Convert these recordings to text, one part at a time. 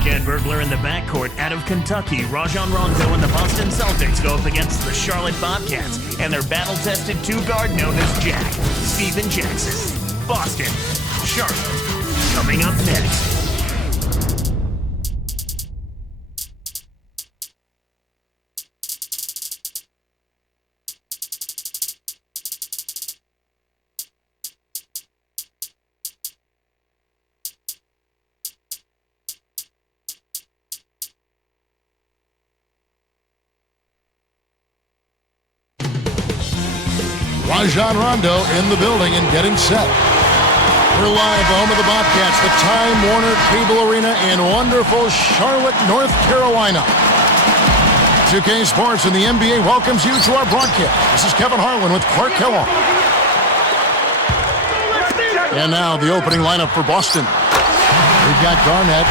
Bobcat burglar in the backcourt out of Kentucky. Rajon Rondo and the Boston Celtics go up against the Charlotte Bobcats and their battle-tested two-guard known as Jack, Steven Jackson. Boston, Charlotte, coming up next. Rajon Rondo in the building and getting set. We're live home of the Bobcats, the Time Warner Cable Arena in wonderful Charlotte, North Carolina. 2K Sports and the NBA welcomes you to our broadcast. This is Kevin Harlan with Clark Kellogg. And now the opening lineup for Boston. We've got Garnett,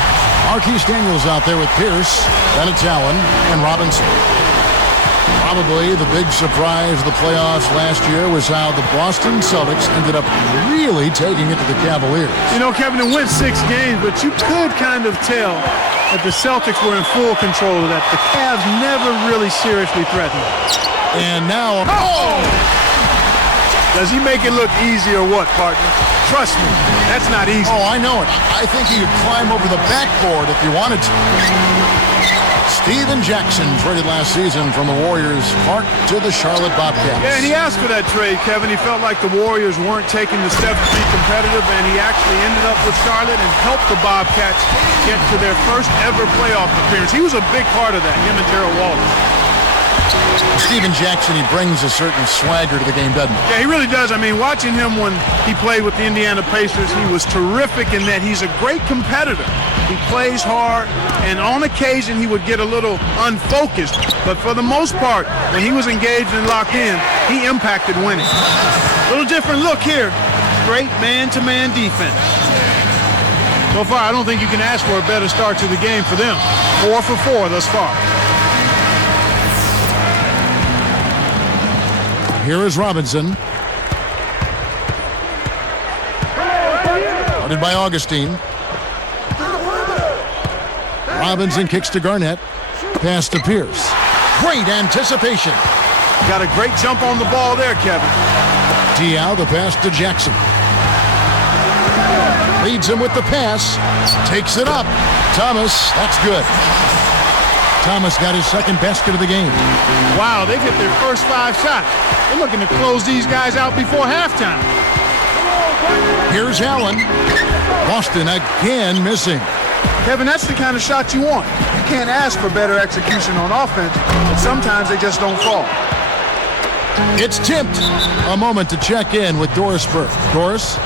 Marquise Daniels out there with Pierce, then it's Allen and Robinson. Probably the big surprise of the playoffs last year was how the Boston Celtics ended up really taking it to the Cavaliers. You know, Kevin, it went 6 games, but you could kind of tell that the Celtics were in full control of that. The Cavs never really seriously threatened. And now... Oh! Does he make it look easy or what, partner? Trust me, that's not easy. Oh, I know it. I think he could climb over the backboard if he wanted to. Steven Jackson traded last season from the Warriors, Clark to the Charlotte Bobcats. Yeah, and he asked for that trade, Kevin. He felt like the Warriors weren't taking the steps to be competitive, and he actually ended up with Charlotte and helped the Bobcats get to their first ever playoff appearance. He was a big part of that, him and Gerald Walton. Steven Jackson, he brings a certain swagger to the game, doesn't he? Yeah, he really does. I mean, watching him when he played with the Indiana Pacers, he was terrific in that he's a great competitor. He plays hard, and on occasion he would get a little unfocused. But for the most part, when he was engaged and locked in, he impacted winning. A little different look here. Straight man-to-man defense. So far, I don't think you can ask for a better start to the game for them. 4 for 4 thus far. Here is Robinson. Guarded by Augustine. Robinson kicks to Garnett. Pass to Pierce. Great anticipation. Got a great jump on the ball there, Kevin. Diao, the pass to Jackson. Leads him with the pass. Takes it up. Thomas, that's good. Thomas got his second basket of the game. Wow, they've hit their first 5 shots. They're looking to close these guys out before halftime. Here's Allen. Boston again missing. Kevin, that's the kind of shot you want. You can't ask for better execution on offense, but sometimes they just don't fall. It's tipped. A moment to check in with Doris Burke. Doris?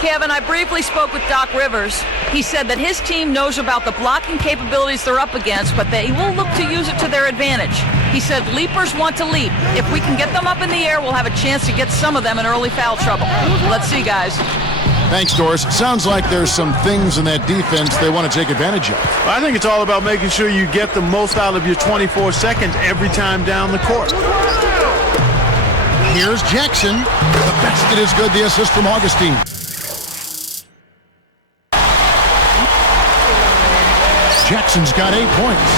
Kevin, I briefly spoke with Doc Rivers. He said that his team knows about the blocking capabilities they're up against, but they will look to use it to their advantage. He said leapers want to leap. If we can get them up in the air, we'll have a chance to get some of them in early foul trouble. Let's see, guys. Thanks, Doris. Sounds like there's some things in that defense they want to take advantage of. I think it's all about making sure you get the most out of your 24 seconds every time down the court. Here's Jackson. The basket is good. The assist from Augustine. Jackson's got 8 points.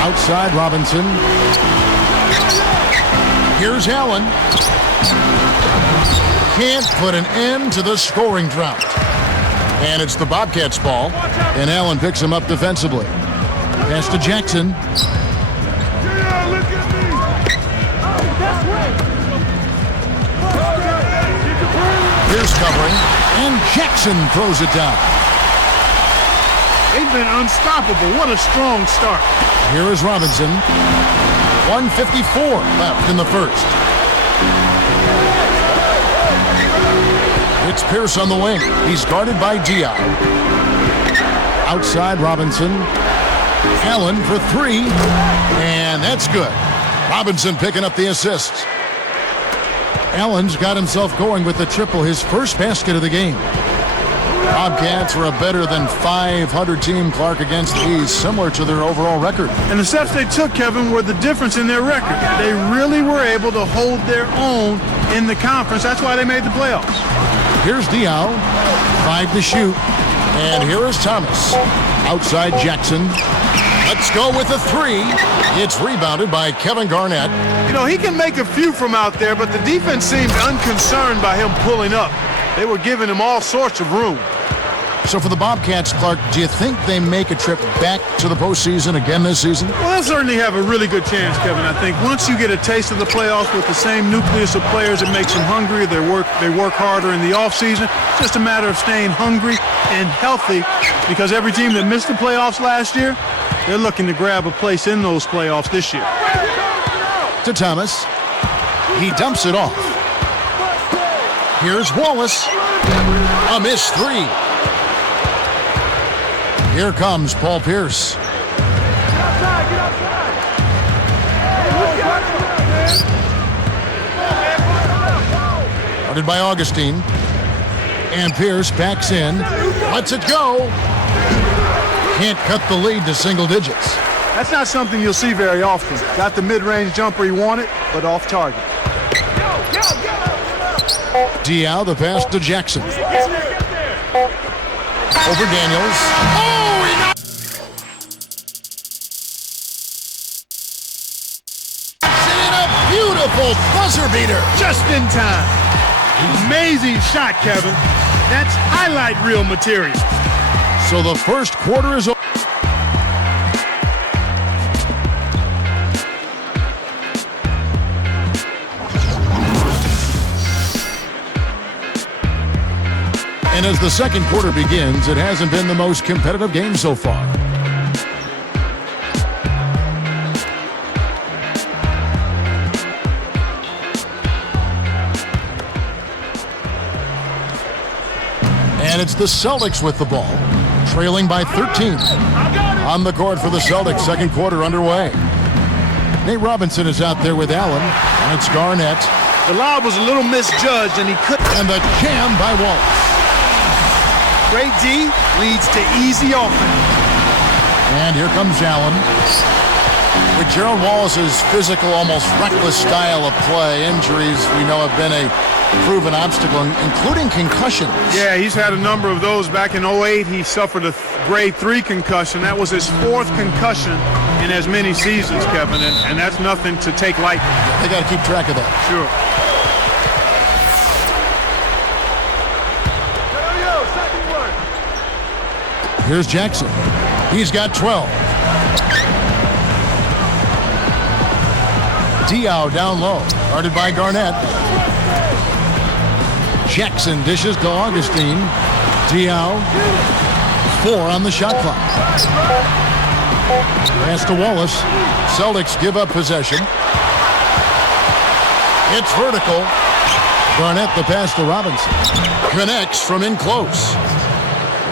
Outside Robinson. Here's Allen. Can't put an end to the scoring drought. And it's the Bobcats' ball. And Allen picks him up defensively. Pass to Jackson. Here's covering. And Jackson throws it down. They've been unstoppable. What a strong start. Here is Robinson. 1:54 left in the first. It's Pierce on the wing. He's guarded by Diao. Outside Robinson. Allen for 3. And that's good. Robinson picking up the assist. Allen's got himself going with the triple, his first basket of the game. Bobcats are a better than 500 team, Clark, against these, similar to their overall record. And the steps they took, Kevin, were the difference in their record. They really were able to hold their own in the conference. That's why they made the playoffs. Here's Diao. 5 to shoot. And here is Thomas. Outside Jackson. Let's go with a 3. It's rebounded by Kevin Garnett. You know, he can make a few from out there, but the defense seemed unconcerned by him pulling up. They were giving him all sorts of room. So for the Bobcats, Clark, do you think they make a trip back to the postseason again this season? Well, they'll certainly have a really good chance, Kevin. I think once you get a taste of the playoffs with the same nucleus of players, it makes them hungry. They work harder in the offseason. It's just a matter of staying hungry and healthy, because every team that missed the playoffs last year, they're looking to grab a place in those playoffs this year. To Thomas. He dumps it off. Here's Wallace. A missed 3. Here comes Paul Pierce. Guarded by Augustine. And Pierce backs in. Lets it go. Can't cut the lead to single digits. That's not something you'll see very often. Got the mid-range jumper he wanted, but off target. Diao, the pass to Jackson. Over Daniels. Oh, he got... In a beautiful buzzer beater. Just in time. Amazing shot, Kevin. That's highlight reel material. So the first quarter is over. And as the second quarter begins, it hasn't been the most competitive game so far. And it's the Celtics with the ball, trailing by 13. On the court for the Celtics, second quarter underway. Nate Robinson is out there with Allen, and it's Garnett. The lob was a little misjudged, and he couldn't. And the jam by Wallace. Great D leads to easy offense. And here comes Allen. With Gerald Wallace's physical, almost reckless style of play, injuries we know have been a proven obstacle, including concussions. Yeah, he's had a number of those. Back in 2008, he suffered a grade 3 concussion. That was his 4th concussion in as many seasons, Kevin, and that's nothing to take lightly. They got to keep track of that. Sure. Here's Jackson. He's got 12. Diao down low, guarded by Garnett. Jackson dishes to Augustine. Diao, 4 on the shot clock. Pass to Wallace. Celtics give up possession. It's vertical. Garnett the pass to Robinson. Connects from in close.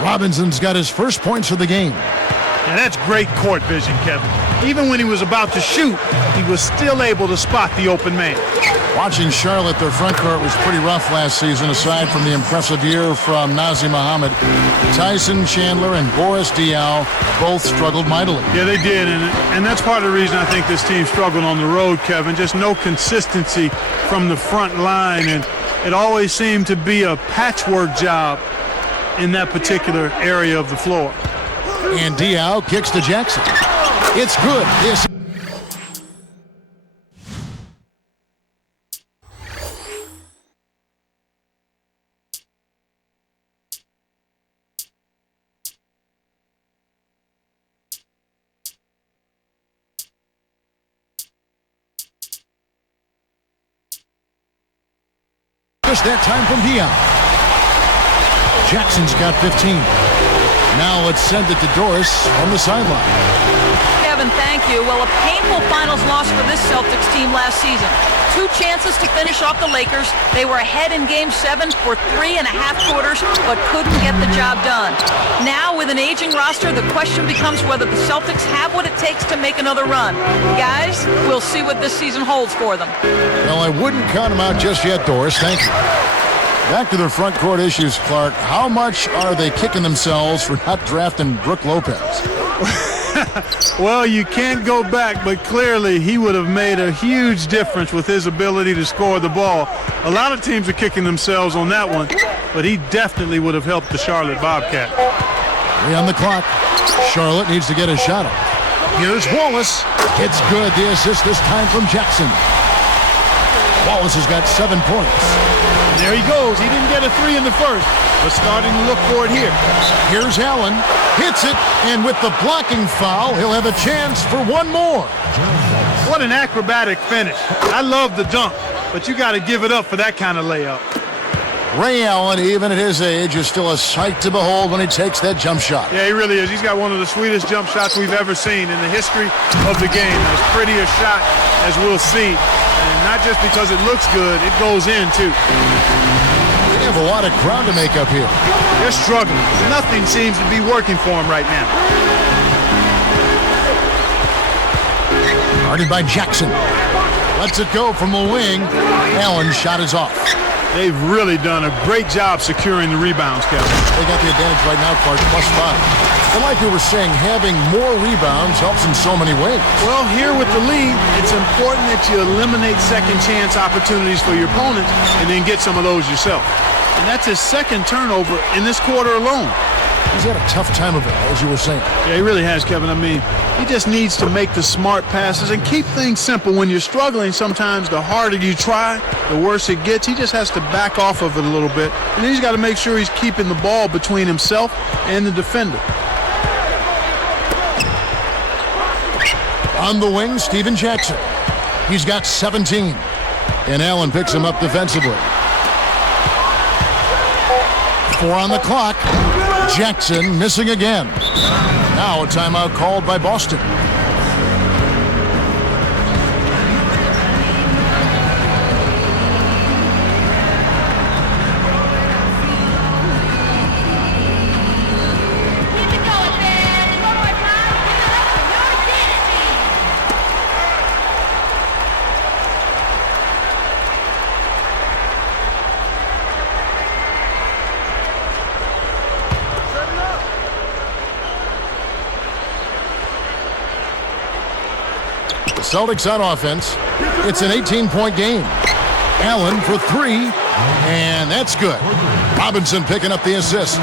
Robinson's got his first points of the game. Now that's great court vision, Kevin. Even when he was about to shoot, he was still able to spot the open man. Watching Charlotte, their front court was pretty rough last season, aside from the impressive year from Nazir Muhammad. Tyson Chandler and Boris Diaw both struggled mightily. Yeah, they did, and that's part of the reason I think this team struggled on the road, Kevin. Just no consistency from the front line, and it always seemed to be a patchwork job in that particular area of the floor. And Diaw kicks to Jackson. It's good. This just that time from Diaw. Jackson's got 15. Now let's send it to Doris from the sideline. Kevin, thank you. Well, a painful finals loss for this Celtics team last season. 2 chances to finish off the Lakers. They were ahead in Game 7 for 3.5 quarters, but couldn't get the job done. Now, with an aging roster, the question becomes whether the Celtics have what it takes to make another run. Guys, we'll see what this season holds for them. Well, I wouldn't count them out just yet, Doris. Thank you. Back to their front court issues, Clark. How much are they kicking themselves for not drafting Brooke Lopez? Well, you can't go back, but clearly he would have made a huge difference with his ability to score the ball. A lot of teams are kicking themselves on that one, but he definitely would have helped the Charlotte Bobcats. 3 on the clock. Charlotte needs to get a shot up. Here's Wallace. It's good. The assist this time from Jackson. Wallace has got 7 points. There he goes. He didn't get a 3 in the first, but starting to look for it here. Here's Allen. Hits it, and with the blocking foul, he'll have a chance for one more. What an acrobatic finish. I love the dunk, but you got to give it up for that kind of layup. Ray Allen, even at his age, is still a sight to behold when he takes that jump shot. Yeah, he really is. He's got one of the sweetest jump shots we've ever seen in the history of the game. As pretty a shot as we'll see. And not just because it looks good, it goes in, too. They have a lot of ground to make up here. They're struggling. Nothing seems to be working for them right now. Guarded by Jackson. Lets it go from the wing. Allen's shot is off. They've really done a great job securing the rebounds, Kevin. They got the advantage right now, Clark, +5. And like we were saying, having more rebounds helps in so many ways. Well, here with the lead, it's important that you eliminate second chance opportunities for your opponents and then get some of those yourself. And that's his second turnover in this quarter alone. He's had a tough time of it, as you were saying. Yeah, he really has, Kevin. I mean, he just needs to make the smart passes and keep things simple. When you're struggling, sometimes the harder you try, the worse it gets. He just has to back off of it a little bit. And then he's got to make sure he's keeping the ball between himself and the defender. On the wing, Steven Jackson. He's got 17. And Allen picks him up defensively. 4 on the clock. Jackson missing again. Now a timeout called by Boston. Celtics on offense. It's an 18-point game. Allen for 3, and that's good. Robinson picking up the assist.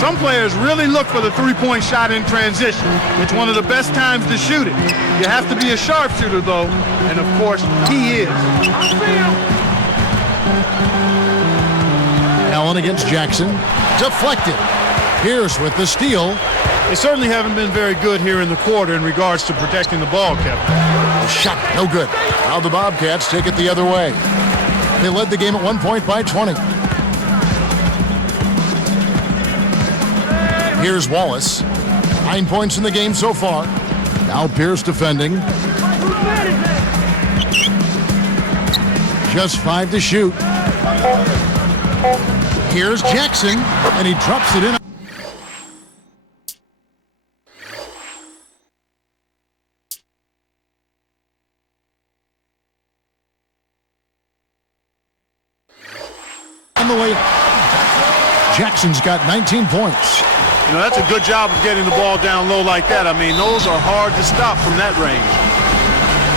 Some players really look for the three-point shot in transition. It's one of the best times to shoot it. You have to be a sharpshooter, though, and of course, he is. Allen against Jackson. Deflected. Pierce with the steal. They certainly haven't been very good here in the quarter in regards to protecting the ball, Kevin. Shot, no good. Now the Bobcats take it the other way. They led the game at 1 point by 20. Here's Wallace. 9 points in the game so far. Now Pierce defending. Just 5 to shoot. Here's Jackson, and he drops it in. Jackson's got 19 points. You know, that's a good job of getting the ball down low like that. I mean, those are hard to stop from that range.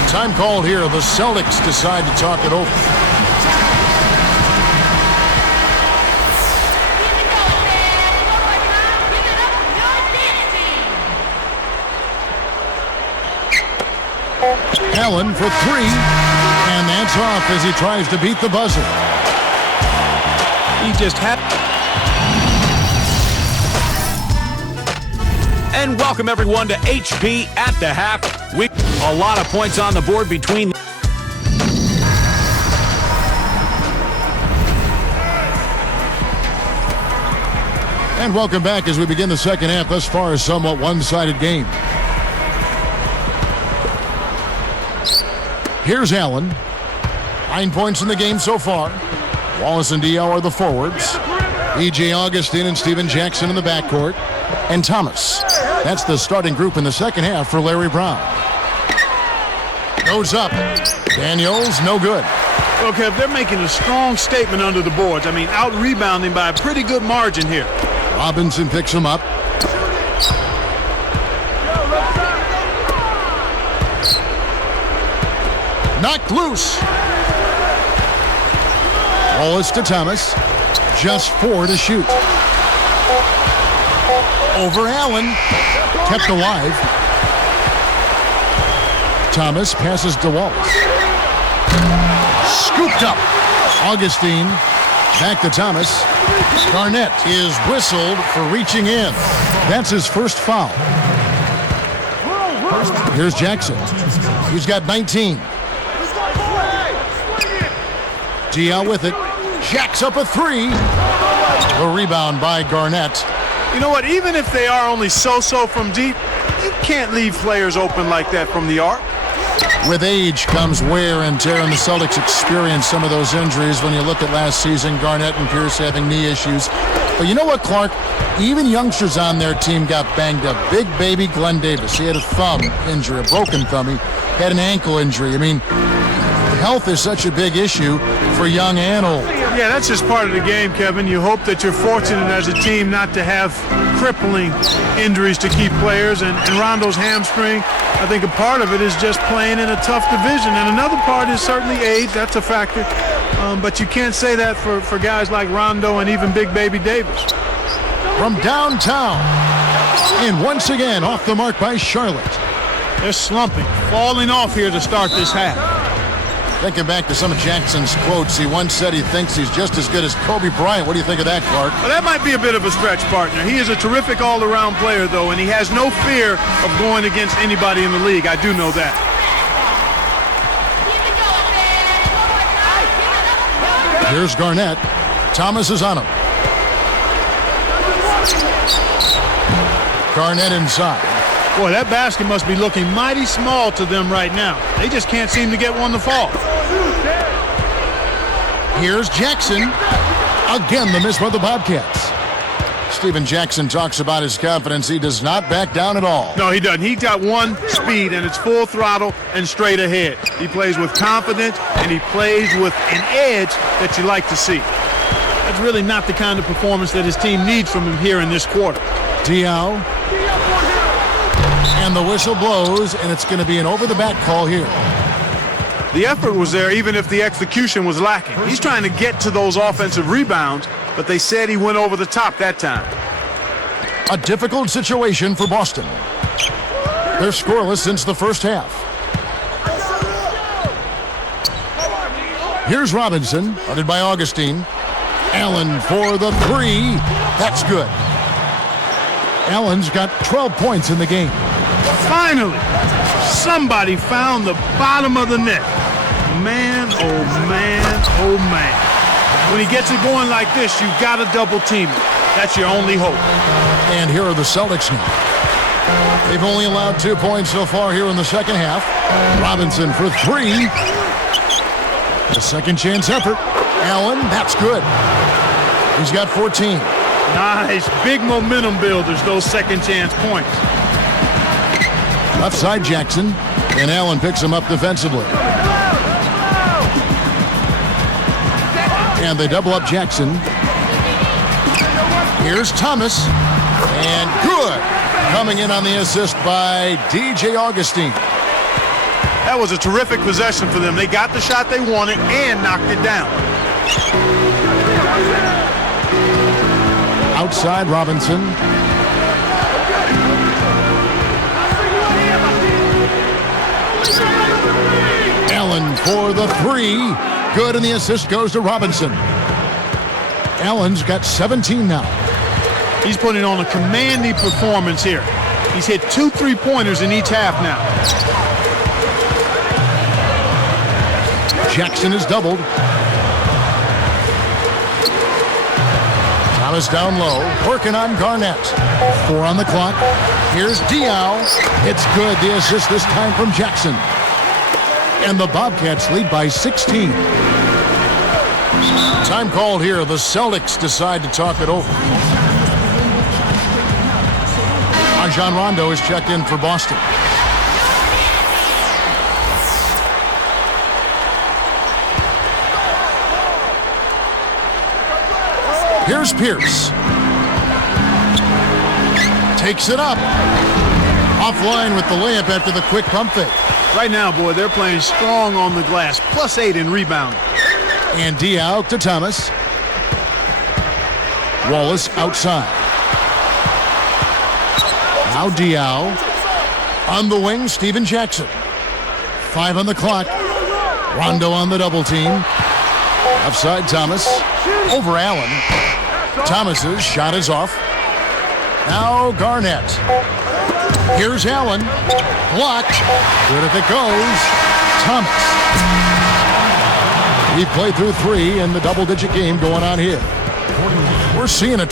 Time called here. The Celtics decide to talk it over. Allen for 3, and that's off as he tries to beat the buzzer. He just had. And welcome everyone to HP at the half. A lot of points on the board between. And welcome back as we begin the second half. Thus far, a somewhat one-sided game. Here's Allen. 9 points in the game so far. Wallace and Diallo are the forwards. E.J. Augustine and Steven Jackson in the backcourt. And Thomas. That's the starting group in the second half for Larry Brown. Goes up. Daniels, no good. Okay, they're making a strong statement under the boards. I mean, out-rebounding by a pretty good margin here. Robinson picks him up. Knocked loose. Wallace to Thomas. Just 4 to shoot. Over Allen. Kept alive. Thomas passes to Wallace. Scooped up. Augustine. Back to Thomas. Garnett is whistled for reaching in. That's his first foul. Here's Jackson. He's got 19. Dial with it. Jacks up a 3. A rebound by Garnett. You know what? Even if they are only so-so from deep, you can't leave players open like that from the arc. With age comes wear and tear, and the Celtics experienced some of those injuries when you look at last season, Garnett and Pierce having knee issues. But you know what, Clark? Even youngsters on their team got banged up. Big baby Glenn Davis, he had a thumb injury, a broken thumb. He had an ankle injury. I mean, health is such a big issue for young and old. Yeah, that's just part of the game, Kevin. You hope that you're fortunate as a team not to have crippling injuries to key players. And Rondo's hamstring, I think a part of it is just playing in a tough division. And another part is certainly age. That's a factor. But you can't say that for guys like Rondo and even Big Baby Davis. From downtown. And once again, off the mark by Charlotte. They're slumping, falling off here to start this half. Thinking back to some of Jackson's quotes, he once said he thinks he's just as good as Kobe Bryant. What do you think of that, Clark? Well, that might be a bit of a stretch, partner. He is a terrific all-around player, though, and he has no fear of going against anybody in the league. I do know that. Here's Garnett. Thomas is on him. Garnett inside. Boy, that basket must be looking mighty small to them right now. They just can't seem to get one to fall. Here's Jackson. Again, the miss by the Bobcats. Steven Jackson talks about his confidence. He does not back down at all. No, he doesn't. He got one speed, and it's full throttle and straight ahead. He plays with confidence, and he plays with an edge that you like to see. That's really not the kind of performance that his team needs from him here in this quarter. Diao. And the whistle blows, and it's going to be an over-the-back call here. The effort was there, even if the execution was lacking. He's trying to get to those offensive rebounds, but they said he went over the top that time. A difficult situation for Boston. They're scoreless since the first half. Here's Robinson, guarded by Augustine. Allen for the 3. That's good. Allen's got 12 points in the game. Finally, somebody found the bottom of the net. Man, oh man, oh man. When he gets it going like this, you've got to double team it. That's your only hope. And here are the Celtics now. They've only allowed 2 points so far here in the second half. Robinson for 3. A second chance effort. Allen, that's good. He's got 14. Nice, big momentum builders, those second chance points. Left side Jackson, and Allen picks him up defensively. And they double up Jackson. Here's Thomas, and good. Coming in on the assist by DJ Augustine. That was a terrific possession for them. They got the shot they wanted and knocked it down. Outside Robinson. Allen for the 3. Good, and the assist goes to Robinson. Allen's got 17 now. He's putting on a commanding performance here. He's hit 2 3-pointers in each half now. Jackson is doubled. Thomas down low, working on Garnett. 4 on the clock. Here's Diao. It's good. The assist this time from Jackson. And the Bobcats lead by 16. Time called here. The Celtics decide to talk it over. Rajon Rondo is checked in for Boston. Here's Pierce. Takes it up. Offline with the layup after the quick pump fake. Right now, boy, they're playing strong on the glass. +8 in rebounding. And Diaw to Thomas. Wallace outside. Now Diaw. On the wing, Steven Jackson. 5 on the clock. Rondo on the double team. Offside Thomas. Over Allen. Thomas's shot is off. Now Garnett. Here's Allen. Blocked. Good if it goes. Thomas. He played through 3 in the double-digit game going on here. We're seeing a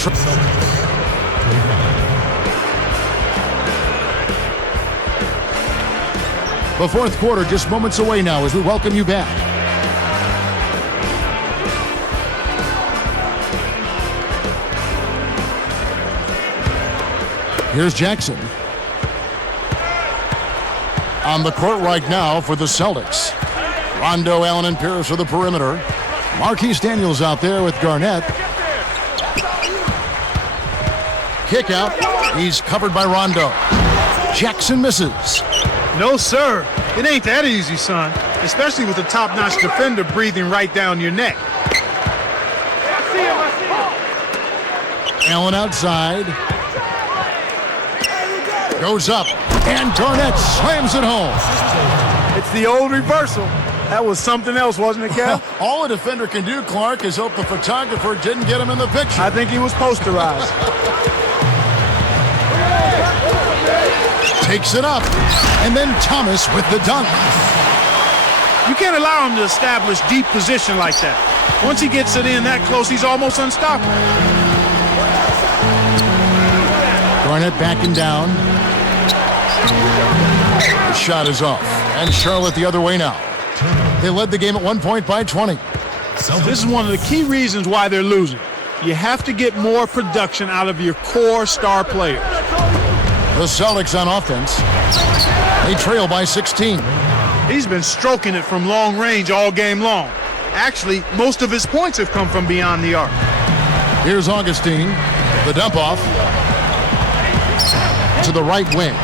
the fourth quarter just moments away now as we welcome you back. Here's Jackson. On the court right now for the Celtics. Rondo, Allen, and Pierce are the perimeter. Marquise Daniels out there with Garnett. Kick out. He's covered by Rondo. Jackson misses. No, sir. It ain't that easy, son. Especially with a top-notch defender breathing right down your neck. Allen outside. Goes up. And Garnett slams it home. It's the old reversal. That was something else, wasn't it, Kev? All a defender can do, Clark, is hope the photographer didn't get him in the picture. I think he was posterized. Takes it up. And then Thomas with the dunk. You can't allow him to establish deep position like that. Once he gets it in that close, he's almost unstoppable. Garnett backing down. The shot is off. And Charlotte the other way now. They led the game at 1 point by 20. This is one of the key reasons why they're losing. You have to get more production out of your core star players. The Celtics on offense. They trail by 16. He's been stroking it from long range all game long. Actually, most of his points have come from beyond the arc. Here's Augustine. The dump off. To the right wing.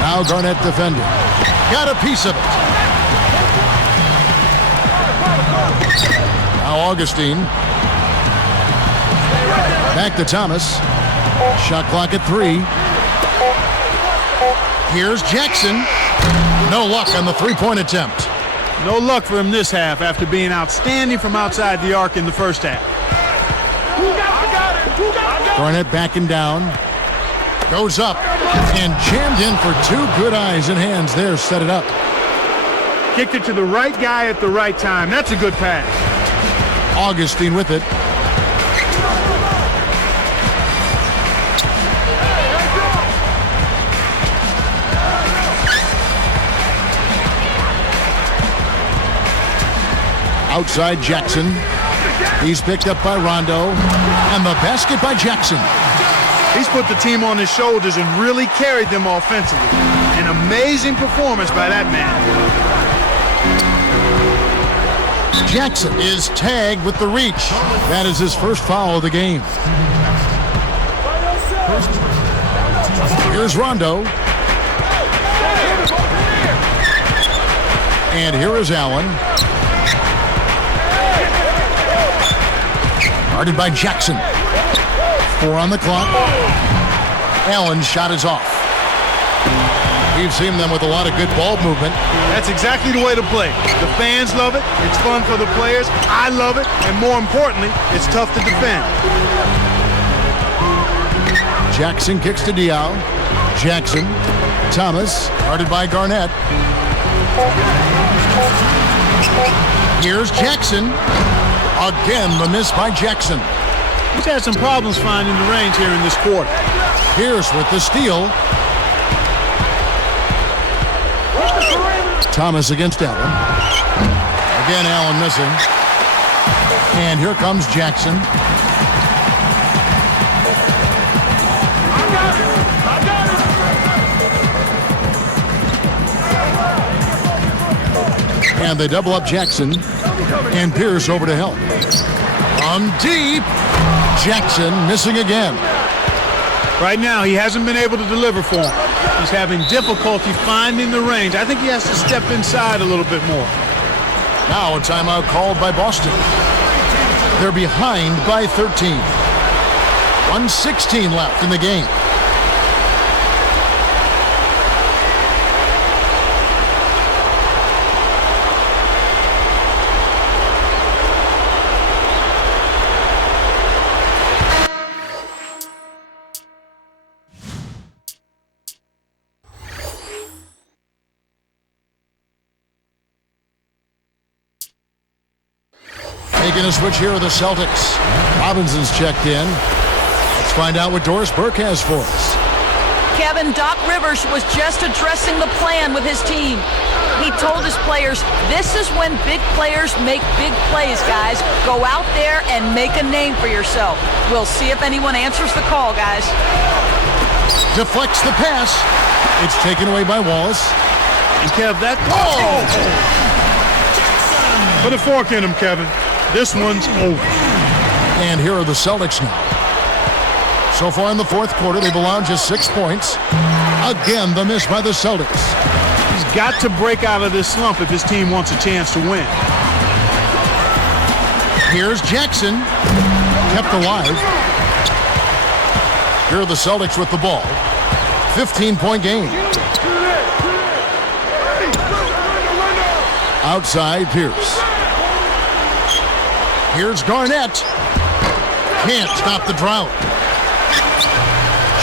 Now Garnett defending. Got a piece of it. Now Augustine. Back to Thomas. Shot clock at 3. Here's Jackson. No luck on the three-point attempt. No luck for him this half after being outstanding from outside the arc in the first half. Garnett backing down. Goes up and jammed in for 2 good eyes and hands there. Set it up. Kicked it to the right guy at the right time. That's a good pass. Augustine with it. Outside Jackson. He's picked up by Rondo. And the basket by Jackson. He's put the team on his shoulders and really carried them offensively. An amazing performance by that man. Jackson is tagged with the reach. That is his first foul of the game. Here's Rondo. And here is Allen. Guarded by Jackson. 4 on the clock. Allen's shot is off. We've seen them with a lot of good ball movement. That's exactly the way to play. The fans love it. It's fun for the players. I love it. And more importantly, it's tough to defend. Jackson kicks to Diaw. Jackson. Thomas. Guarded by Garnett. Here's Jackson. Again, the miss by Jackson. He's had some problems finding the range here in this quarter. Pierce with the steal. Thomas against Allen. Again, Allen missing. And here comes Jackson. And they double up Jackson. And Pierce over to help. On deep. Jackson missing again. Right now, he hasn't been able to deliver for him. He's having difficulty finding the range. I think he has to step inside a little bit more. Now a timeout called by Boston. They're behind by 13. 1:16 left in the game. Making a switch here are the Celtics. Robinson's checked in. Let's find out what Doris Burke has for us. Kevin, Doc Rivers was just addressing the plan with his team. He told his players, this is when big players make big plays, guys. Go out there and make a name for yourself. We'll see if anyone answers the call, guys. Deflects the pass. It's taken away by Wallace. And Kev, that... Oh! Put a fork in him, Kevin. This one's over. And here are the Celtics now. So far in the fourth quarter, they've allowed just 6 points. Again, the miss by the Celtics. He's got to break out of this slump if his team wants a chance to win. Here's Jackson. Kept alive. Here are the Celtics with the ball. 15-point game. Outside Pierce. Here's Garnett. Can't stop the drought.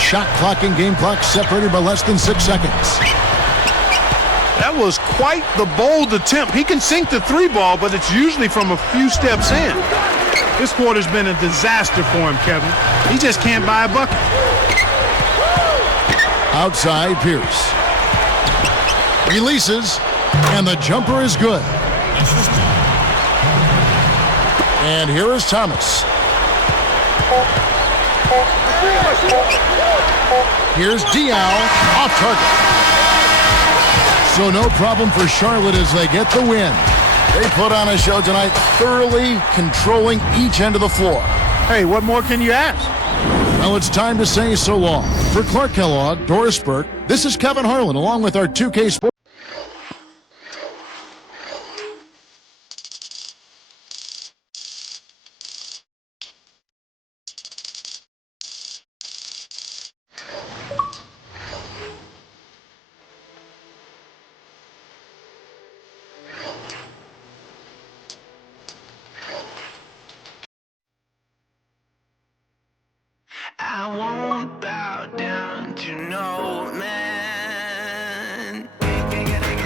Shot clock and game clock separated by less than 6 seconds. That was quite the bold attempt. He can sink the three ball, but it's usually from a few steps in. This quarter's been a disaster for him, Kevin. He just can't buy a bucket. Outside Pierce. Releases, and the jumper is good. And here is Thomas. Here's Diaw, off target. So no problem for Charlotte as they get the win. They put on a show tonight, thoroughly controlling each end of the floor. Hey, what more can you ask? Well, it's time to say so long. For Clark Kellogg, Doris Burke, this is Kevin Harlan along with our 2K Sports.